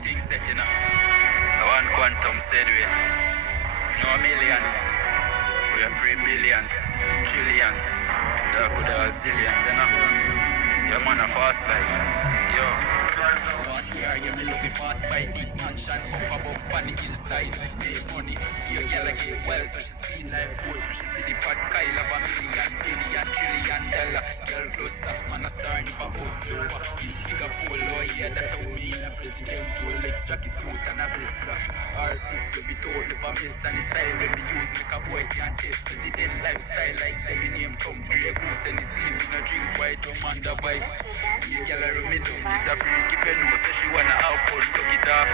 things set, you know. The one quantum said we no millions. We are pre-billions, trillions, zillions, you know. Yeah, man, a fast life. Yo. Yeah, you me love the fast bike, big mansion, up above on the inside. Make money, your girl a get well, so she speed like gold. She see the fat Kyle of a million, billion, trillion dollar. Girl close stuff, man, a star in the boat silver. Bigger polo, yeah, that a woman, a president, two legs, jacket, suit, and a blister. R6, so we told the miss, and the style when we use, make a boy can't taste. President lifestyle, like say me name, Tom Grey, Goose, and the scene, we no drink white, rum and the vibes. Me girl a run me down, this a freak, if you know, say she wanna have fun, look it off,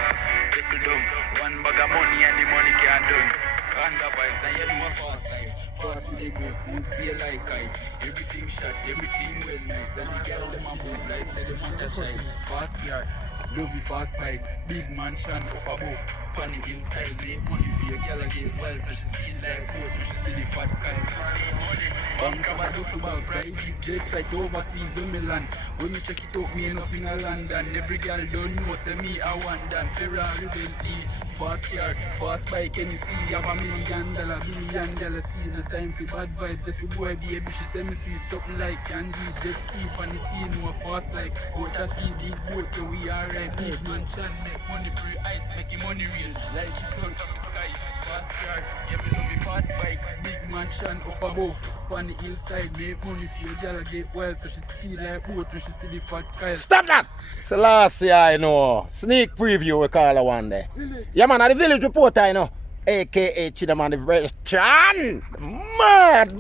settle down. One bag of money and the money can't done. And the vibes, and you know a fast life. Fast with the go, smooth, see like kite. Everything shot, everything well nice. And the girl them a move like say them on that child. Fast car, love the fast bike. Big mansion up above, on the inside. Make money for your girl again well, so she see like goat, and she see the fat kind. Money, bank of a duffel bag, private jet flight overseas on me land. When me check it out, me end up in a London. Every girl don't know, say me a one dan. Ferrari, Bentley, fast car, fast bike, and you see, have $1 million, billion dollar. See no time for bad vibes. If you boy baby, she say me sweet something like candy. Just keep on the scene, no fast like out a see big boat, so we alright. Big mansion, make money pre heights, making money real, like it cloud from the sky. Fast car, yeah me love the fast bike. Big mansion up above, on the hillside, make money for your girl get well, so she speed like boat when she see the fat Kyle. Stop that! So last year, I know, sneak preview we call her one day. Yeah man, at the village reporter, you know, aka Chidaman the Veteran. Mad!